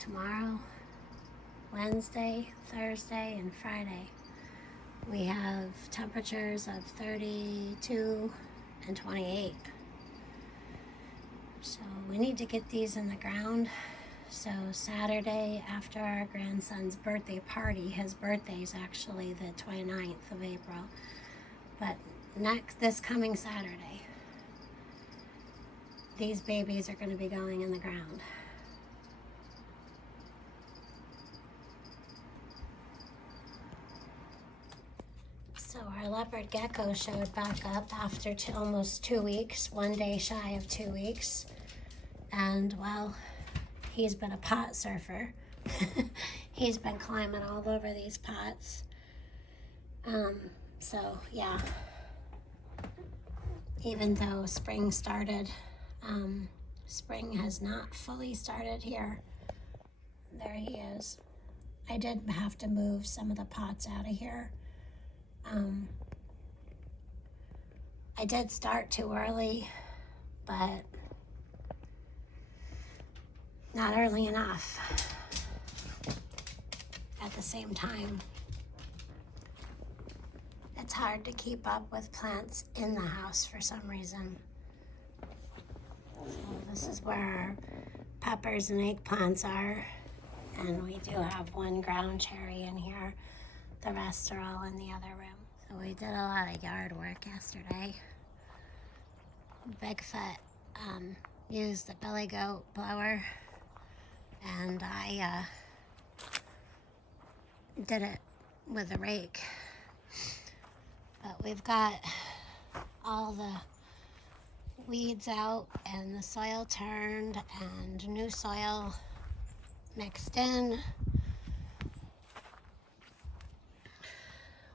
tomorrow, Wednesday, Thursday, and Friday. We have temperatures of 32 and 28. So we need to get these in the ground. So Saturday, after our grandson's birthday party, his birthday is actually the 29th of April, but this coming Saturday, these babies are going to be going in the ground. So our leopard gecko showed back up after almost 2 weeks, 1 day shy of 2 weeks. And well, he's been a pot surfer. He's been climbing all over these pots. So yeah, even though spring started, spring has not fully started here. There he is. I did have to move some of the pots out of here. I did start too early, but not early enough. At the same time, it's hard to keep up with plants in the house for some reason. So this is where our peppers and eggplants are, and we do have one ground cherry in here. The rest are all in the other room. So we did a lot of yard work yesterday. Bigfoot used the billy goat blower, and I did it with a rake. But we've got all the weeds out and the soil turned and new soil mixed in.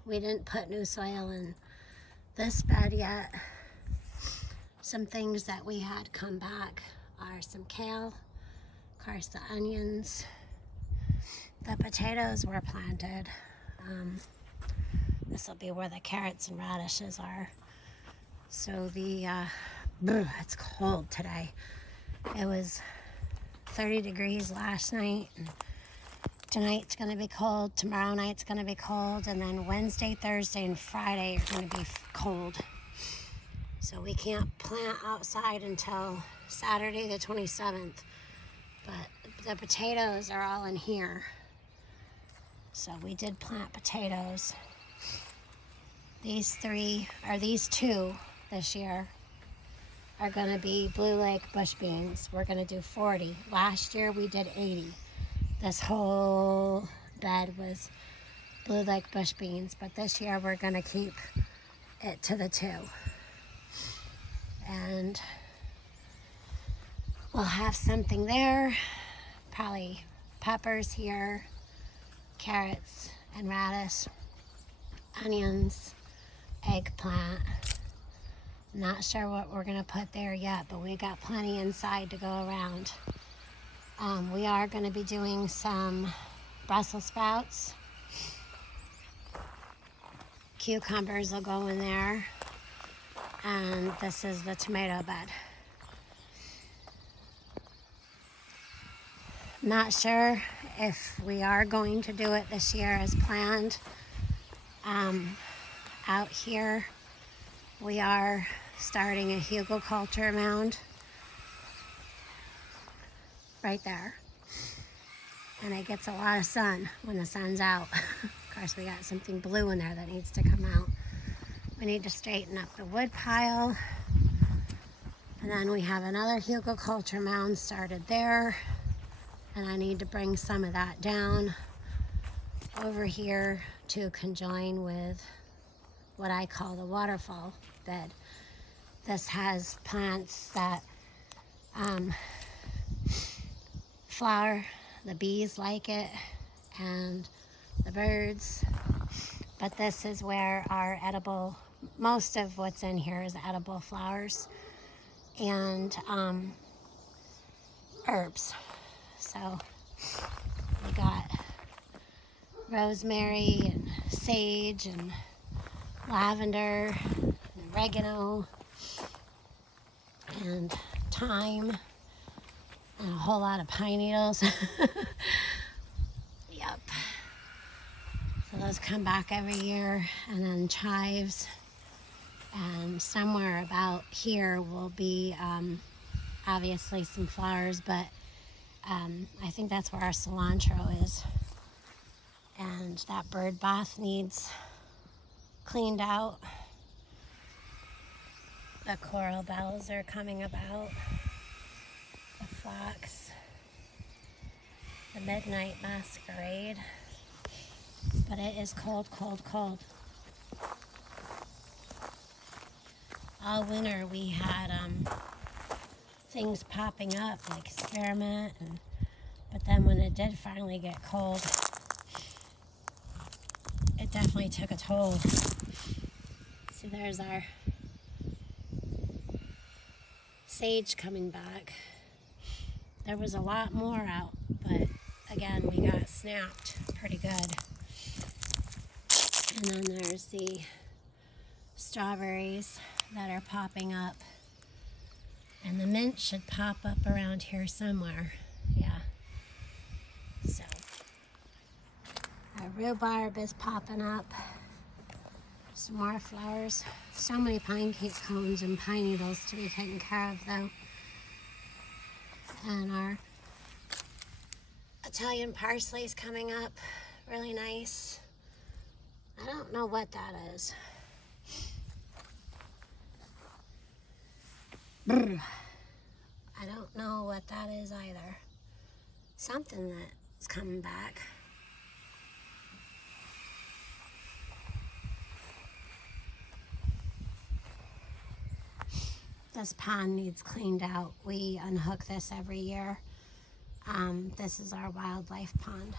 We didn't put new soil in this bed yet. Some things that we had come back are some kale, of course the onions, the potatoes were planted. This will be where the carrots and radishes are. So it's cold today. It was 30 degrees last night, and tonight's going to be cold, tomorrow night's going to be cold, and then Wednesday, Thursday, and Friday are going to be cold. So we can't plant outside until Saturday the 27th. But the potatoes are all in here. So we did plant potatoes. These two this year are going to be Blue Lake bush beans. We're going to do 40. Last year we did 80. This whole bed was Blue Lake bush beans, but this year we're going to keep it to the 2. And we'll have something there, probably peppers here, carrots and radish, onions, eggplant. Not sure what we're going to put there yet, but we've got plenty inside to go around. We are going to be doing some Brussels sprouts. Cucumbers will go in there. And this is the tomato bed. Not sure if we are going to do it this year as planned. Out here, we are starting a hugelkultur mound right there. And it gets a lot of sun when the sun's out. Of course, we got something blue in there that needs to come out. We need to straighten up the wood pile. And then we have another hugelkultur mound started there. And I need to bring some of that down over here to conjoin with what I call the waterfall bed. This has plants that flower. The bees like it, and the birds. But this is where our edible, most of what's in here is edible flowers and herbs. So we got rosemary and sage and lavender and oregano and thyme and a whole lot of pine needles. Yep. So those come back every year, and then chives. And somewhere about here will be obviously some flowers, but I think that's where our cilantro is. And that bird bath needs cleaned out. The coral bells are coming about. The flax. The midnight masquerade. But it is cold, cold, cold. All winter we had things popping up like spearmint, but then when it did finally get cold, it definitely took a toll. See, there's our sage coming back. There was a lot more out, but again, we got snapped pretty good. And then there's the strawberries that are popping up. And the mint should pop up around here somewhere. Yeah. So, our rhubarb is popping up. Some more flowers. So many pine cake cones and pine needles to be taken care of, though. And our Italian parsley is coming up. Really nice. I don't know what that is. Brr. I don't know what that is either. Something that's coming back. This pond needs cleaned out. We unhook this every year. This is our wildlife pond.